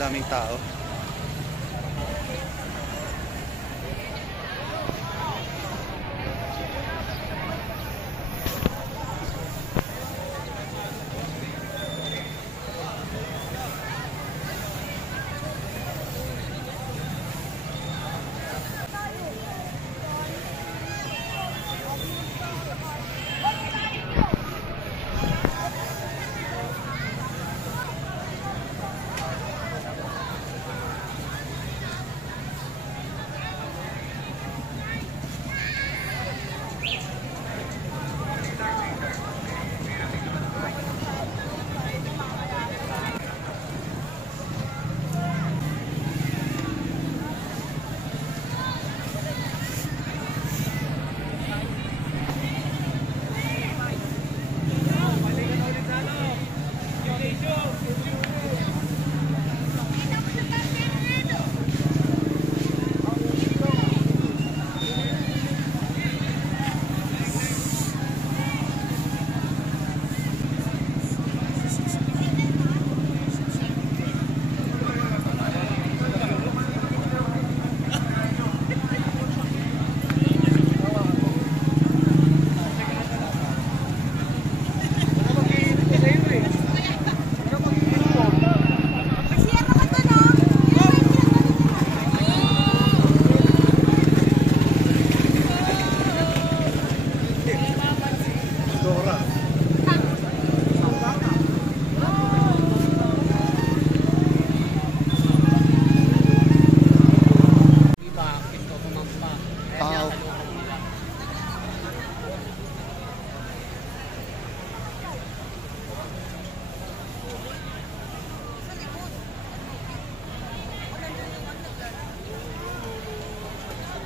daming tao.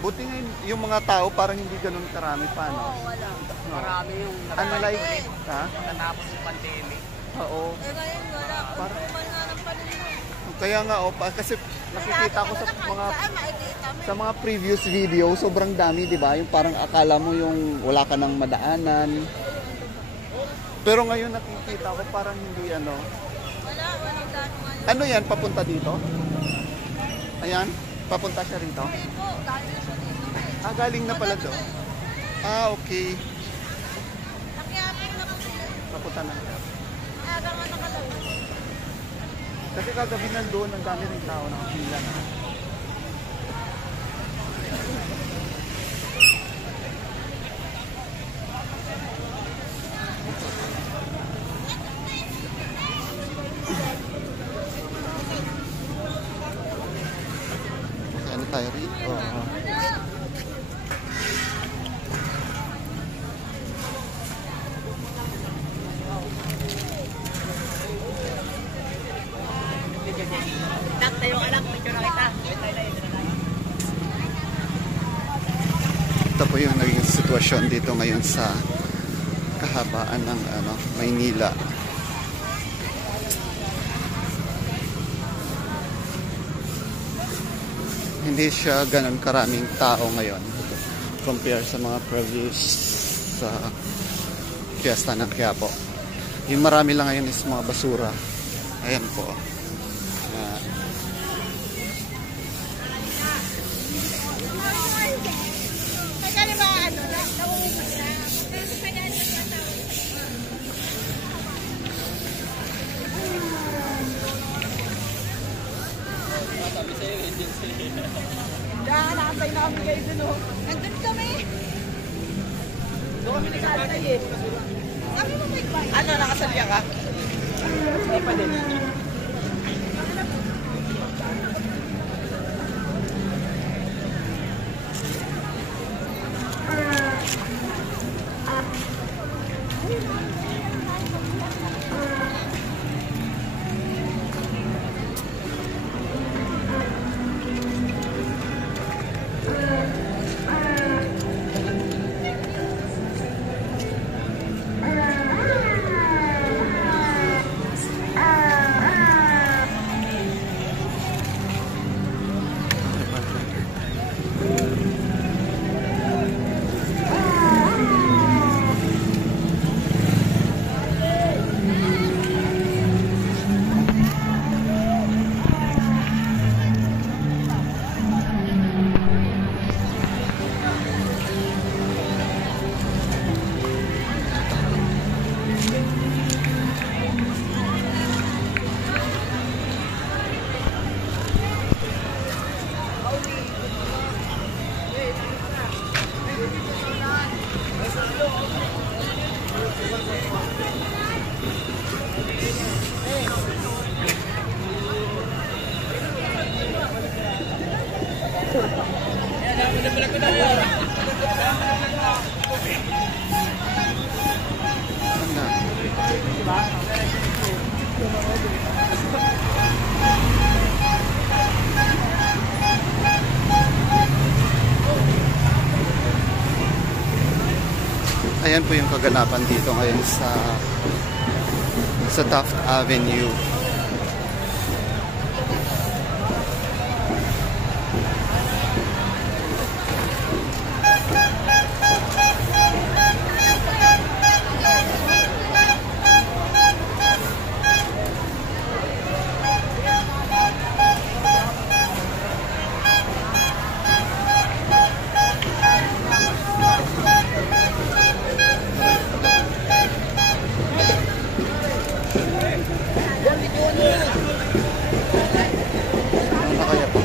Buti nga yung mga tao parang hindi ganun karami pa, no? Oo, wala. Marami yung unlike, ha? Pagkatapos yung pandemic. Oo. Eh ngayon wala. Kuman nga ng panahon. Kaya nga, kasi nakikita ko sa mga previous video, sobrang dami, di ba? Yung parang akala mo yung wala ka ng madaanan. Pero ngayon nakikita ko parang hindi ano. Walang dano ngayon. Ano yan, papunta dito? Ayan, papunta siya rito? Hindi po, galing na siya dito. Ah, galing na pala doon. Ah, okay. Nakiapin na kasi. Papunta na siya. Aga nga nakalabas. Kasi kagabi nandoon, ang dami rin tao na pila na. Ano tayo rito? Tayo anak, picture na kita. Ito po yung naging sitwasyon dito ngayon sa kahabaan ng Maynila. Hindi siya ganun karaming tao ngayon compare sa mga previous sa Fiesta ng Quiapo. Yung marami lang ngayon is mga basura. Ayan po. Nakatay na kami kayo dun. Nandun kami. Doon kami nakatay eh. Sabi mo may bike. Ano, nakasalya ka? Hindi pa din. ayan po yung kaganapan dito ngayon sa Taft Avenue. Ano na kaya po?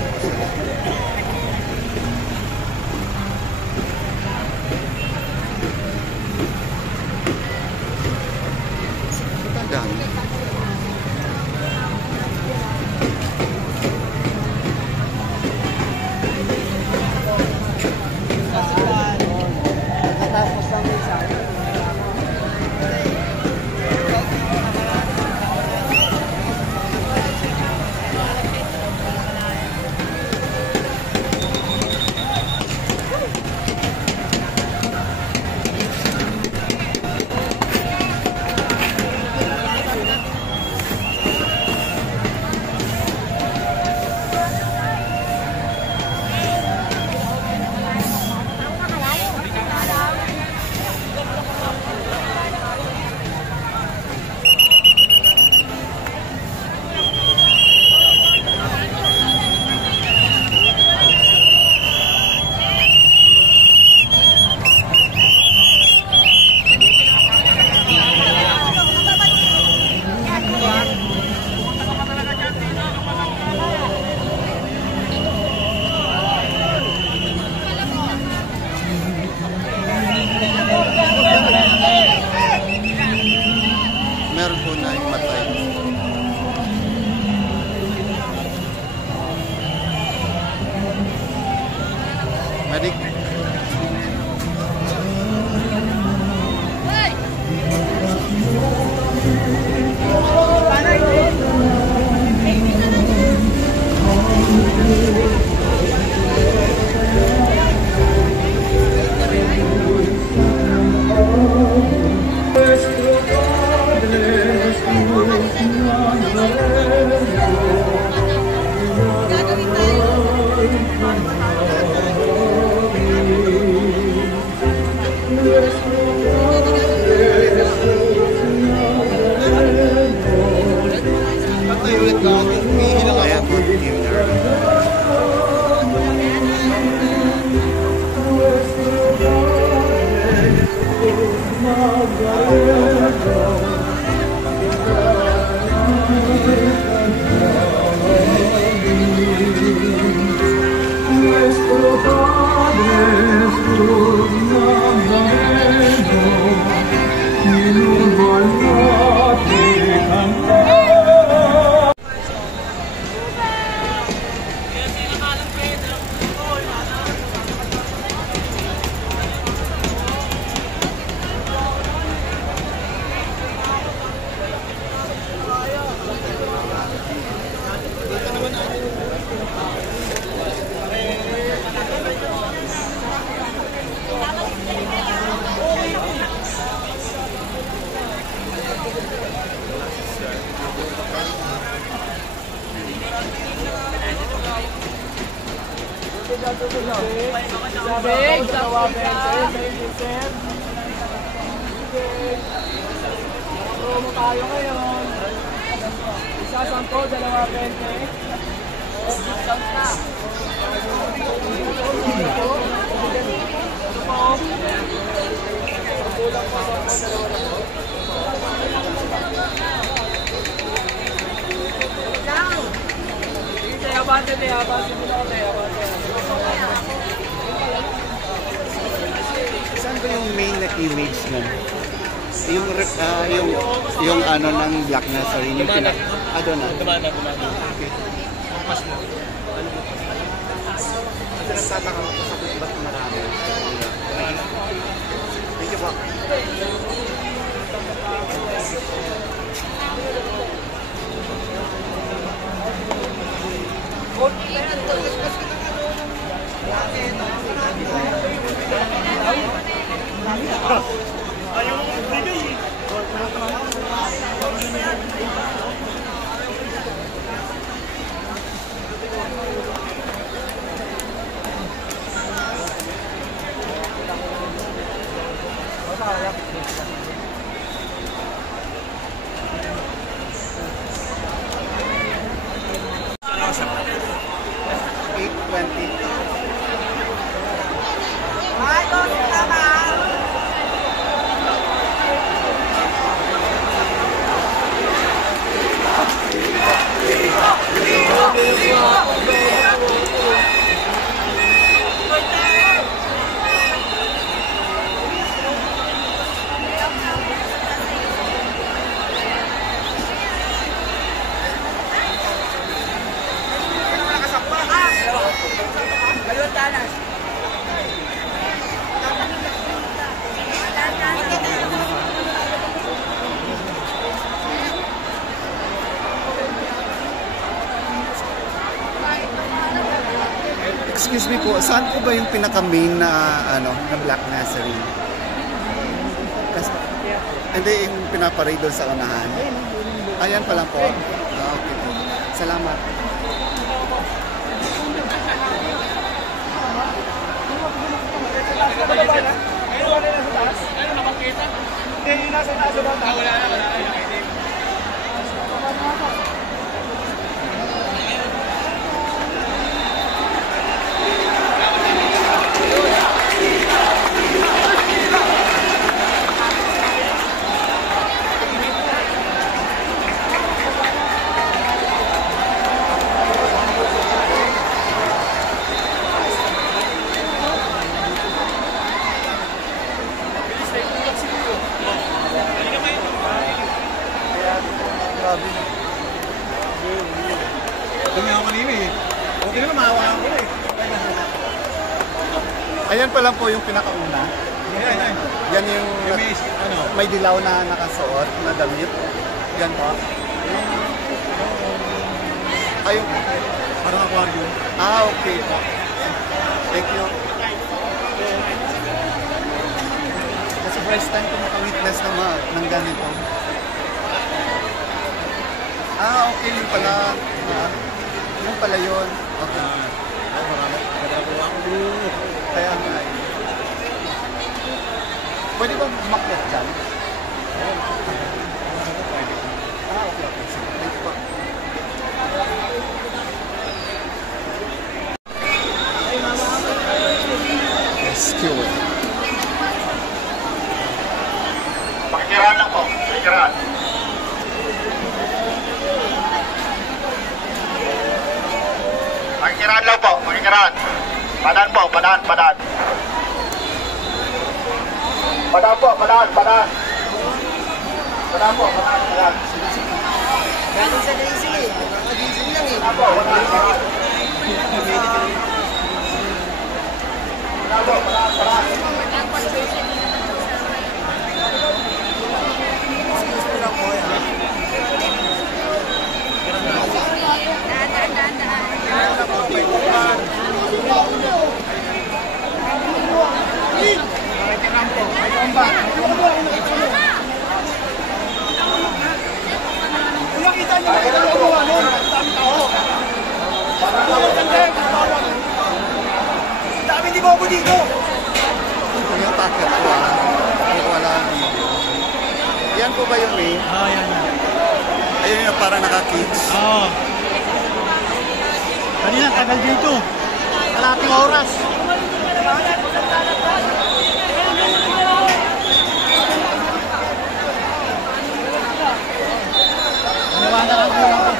Dami. Tapos lang isa. Meron po na yung matay. Madik. Gagawin tayo. Ayan po, Team Nerve. Sabing, dalawa, 20, sir. Promo tayo ngayon. Isa, 10, dalawa, 20. Discount na. Kulang pa 10, dalawa na po. Sige, abante mo na kami, abante. Saan ba yung main na image nun? Yung ano ng black na, sorry. Yung doon na. Dumana. Okay. Mas mo. Kasi nagtataka ko sa ba't marami. Thank you po. excuse me po, saan po ba yung pinaka-main na, na Black Nazarene? Kasi, hindi, yung pinaparade doon sa unahan. Ayan pa lang po. Okay po. Salamat. Ayan pa lang po yung pinakauna. Yan yung may dilaw na nakasuot na damit. Yan po. Ayun. Parang aquarium. Okay po. Thank you. Kasi first time ko makawitness ng ganito. Okay. Yun pala. Yun pala yun. Okay. Kaya nga eh. Pwede ba umakyat dyan? Okay. Thank you po. Rescue. Pakikiraan lang po. Pakikiraan. Pakikiraan lang po. Pakikiraan. Padaan po. Padaan. Padaan. Padaan po. Padaan. Padaan. Padaan po. Padaan. Padaan. Galing sa diesel eh. Diesel lang eh. Padaan po. Padaan. Padaan. Padaan po. Padaan. Padaan. Dami di bobo dito. Ito yung packet ko wala ang video. Yan po ba yung main? Yan. Ayun yung parang naka-kids. Kanina, tagal dito. Kalating oras. Nawanan ang ulo ko.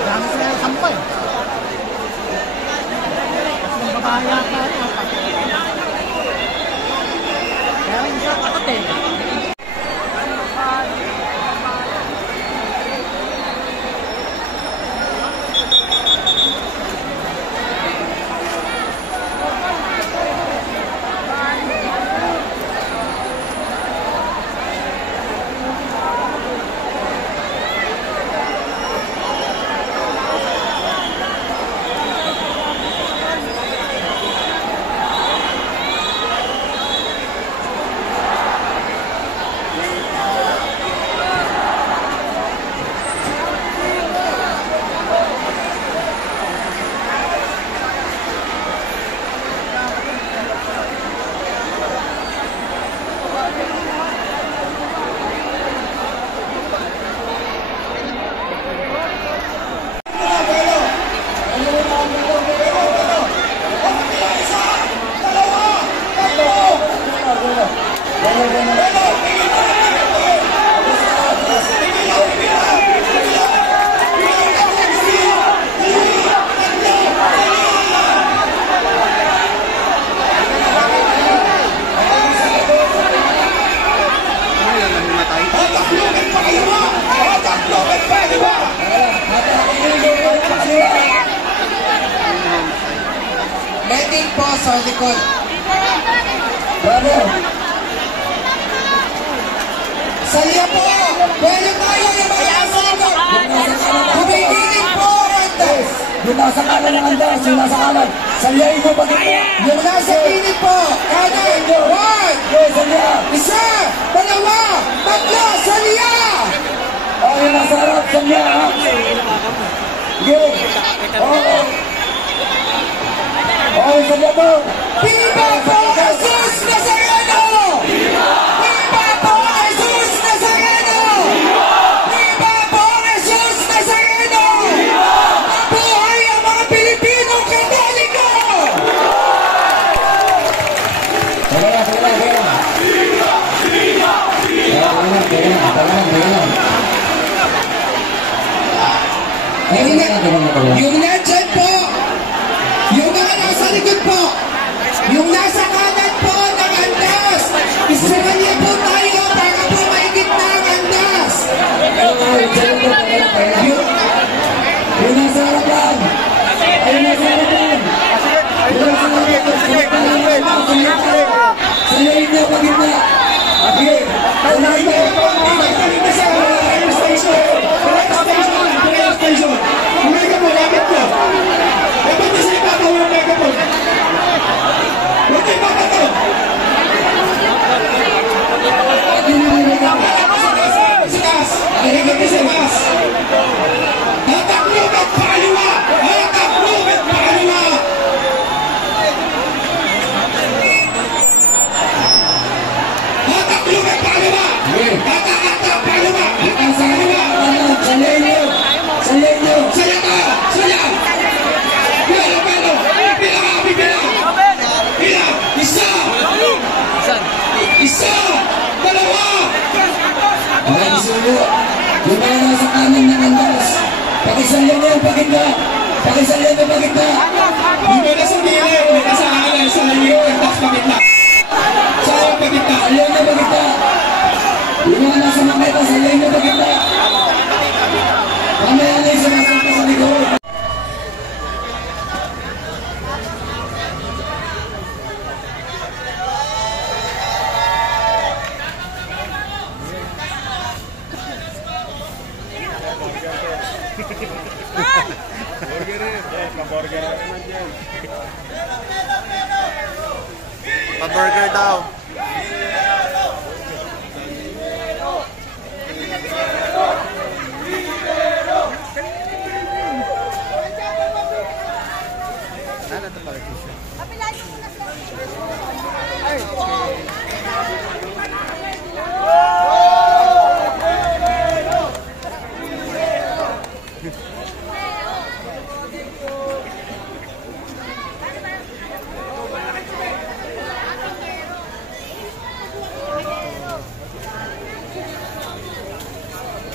Dami sila yung sampay. Kasi yung babae yata. Kaya rin siya katat eh. Medic po sa likod. Bravo! Saya po! Pwede tayo yung mga kasalikot! Kumikilig po ang Andas! Yung nasa kanan ng Andas, yung nasa kanan. Salyain mo pag yung nasa kinig po! Kanan! 1! Isa! Dalawa! Tatlo! Salya! Oh, yung nasa harap, salya! Sige! Okay! Okay, salya po! Viva po Jesus Nazareno! Viva po Jesus Nazareno! Viva po Jesus Nazareno! Mabuhay ang mga Pilipinong Katoliko! Yung nandyan po, yung nasa likod po, yung nasa kanan po ng Andas, isumanya po tayo para po maigit na ang Andas. Yung nasa harapan, yung nasa harapan, salayin niyo pag gitna. Okay, salayin niyo pag gitna sa fire station. Fire station. Umaga po, lapit po. Dapat na sa ibabaw yung megaphone. Huwag kayo makato. Sikas. Aligat na sa mas. Tataklo at paliwa. Tataklo at paliwa. Tataklo at paliwa. Tatakata paliwa. Ang paliwa. Salyain nyo. Salya ka. Salya. Bilang! Isa! Dalawa! Ang isulo! Yung mga nasa kanan ng Andas, pakisalyan nyo yung pagitna! Pakisalyan nyo yung pagitna! Yung mga nasa gilid, yung nasa kanan, sa layo, Andas pagitna! Sa yung pagitna! Salyan nyo yung pagitna! Yung mga nasa maketa, salyan nyo yung pagitna! Mamaya na yung sumasampa sa likod! Pa-burger daw. Ano ito pala t-shirt?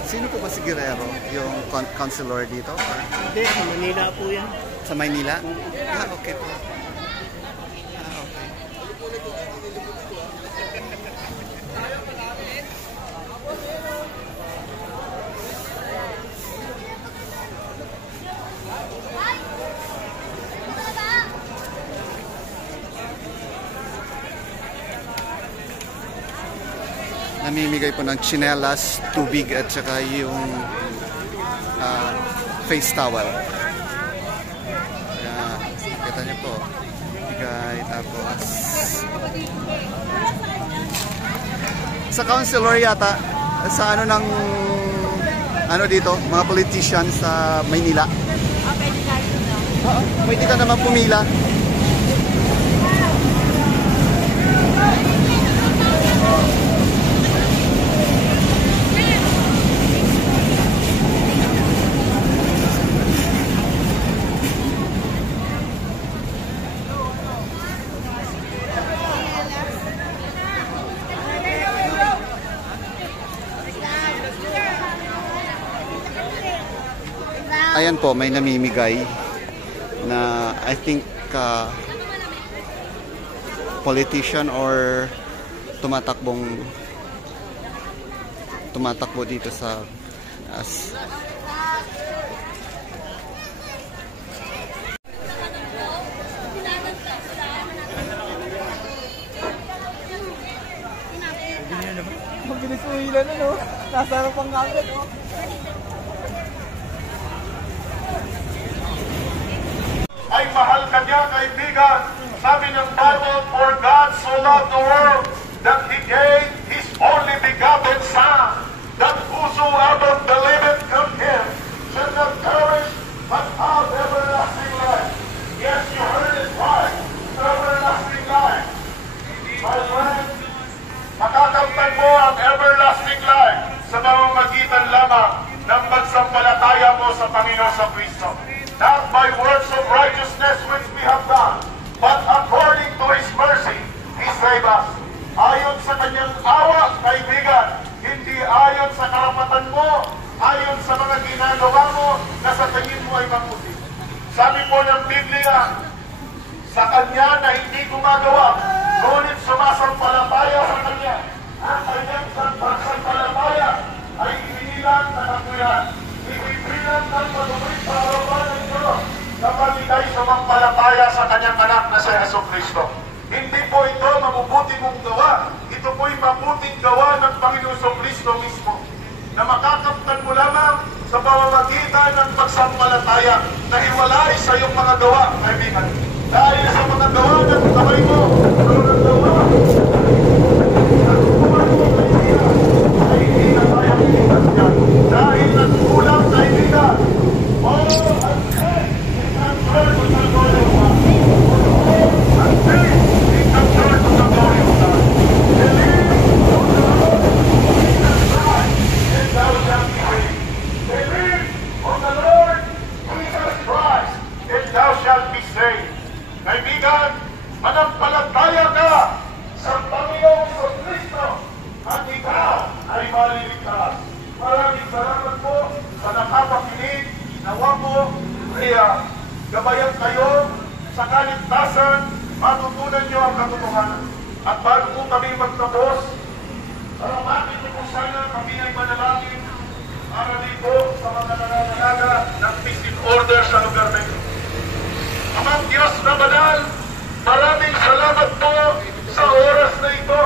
Sino po ba si Guerrero? Yung councilor dito? Hindi, sa Manila po yan. Sa Maynila? Ah, okay po. Ah, okay. Namimigay po ng tsinelas, tubig at saka yung face towel. Ayan, kita niyo po. Bigay, tapos sa councilor yata, sa ano ng ano dito, mga politician sa Maynila. Pwede ka naman pumila. Ayan po, may namimigay na I think politician or tumatakbo dito sa sila nun, oh. Nasa harapan kagad, oh. Ay mahal ka niya, kaibigan. Sabi ng Bible, for God so loved the world that He gave His only begotten Son, that whosoever believeth in Him should not perish, but have everlasting life. Yes, you heard it right. Everlasting life. My friend, makakamtan mo ang everlasting life sa mamamagitan lamang ng pagsampalataya mo sa Panginoon sa Kristo. Not by works of righteousness which we have done, but according to His mercy, He saved us. Ayon sa Kanyang awa, kaibigan, hindi ayon sa karapatan mo, ayon sa mga ginagawa mo na sa tingin mo ay mabuti. Sabi po ng Biblia, sa Kanya na hindi gumagawa, ngunit sumasampalataya sa Kanya, ang Kanyang sampalataya ay inilang na kapuyan. Ibibilang ng patuloy sa harapan ng Diyos kapag ikay sumampalataya sa Kanyang anak na si Jesucristo. Hindi po ito mabubuti mong gawa. Ito po'y mabuting gawa ng Panginoon Jesucristo mismo na makakamtan mo lamang sa pamamagitan ng pagsampalataya na hiwalay sa iyong mga gawa, kaibigan. Dahil sa mga gawa ng kamay mo, sa mga gawa ay hindi na tayo pilitas niya. Dahil nagkulang, kaibigan. Oh, ang faith is not turn to the glory of God. Ang faith is not turn to the glory of God. Believe on the Lord Jesus Christ, and thou shalt be saved. Believe on the Lord Jesus Christ, and thou shalt be saved. Kaibigan, manampalataya ka sa Panginoong Jesucristo at ikaw ay maliligtas. Maraming salamat po sa nakapakinig. Nawa po ay gabayan kayo sa kaligtasan, matutunan niyo ang katotohanan. At bago po kami magtapos, saramatin niyo po sana kami ay manalangin para dito sa mga nangangaga ng peace in order sa lugar na ito. Amang Diyos na banal, maraming salamat po sa oras na ito.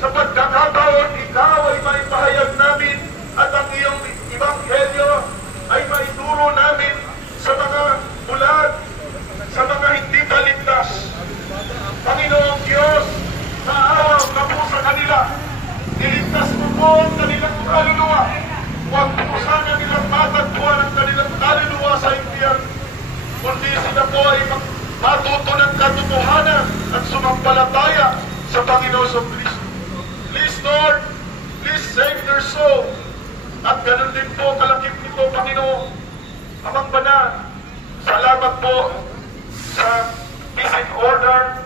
Sa pagkakataon, ikaw ay maipahayag namin at ang iyong ebanghelyo ay maituro namin sa mga bulag, sa mga hindi baligtas. Panginoong Diyos, naawa ka po sa kanila. Niligtas mo po ang kanilang kaluluwa. Huwag po sana nilang matagpuan ang kanilang kaluluwa sa impyerno. Kundi sila po ay matuto ng katotohanan at sumampalataya sa Panginoon sa Kristo. Please, Lord, please save their soul. At ganun din po kalakip nito, Panginoon. Amang Banal, salamat po sa peace and order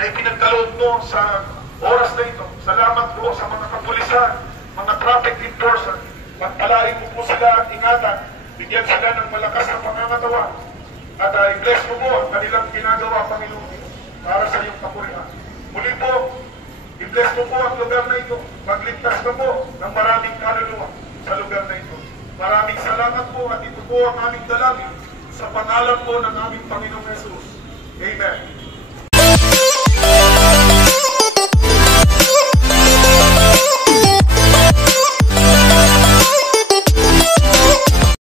na ipinagkaloob mo sa oras na ito. Salamat po sa mga kapulisan, mga traffic enforcer. Pagpalain mo po sila at ingatan. Bigyan sila ng malakas na pangangatawa. At i-bless mo po ang kanilang ginagawa, Panginoon, para sa iyong kapurihan. Muli po, i-bless mo po ang lugar na ito. Magligtas na po ng maraming kaluluwa sa lugar na ito. Maraming salamat po at ito po ang aming dalangin sa pangalan po ng aming Panginoong Jesus. Amen.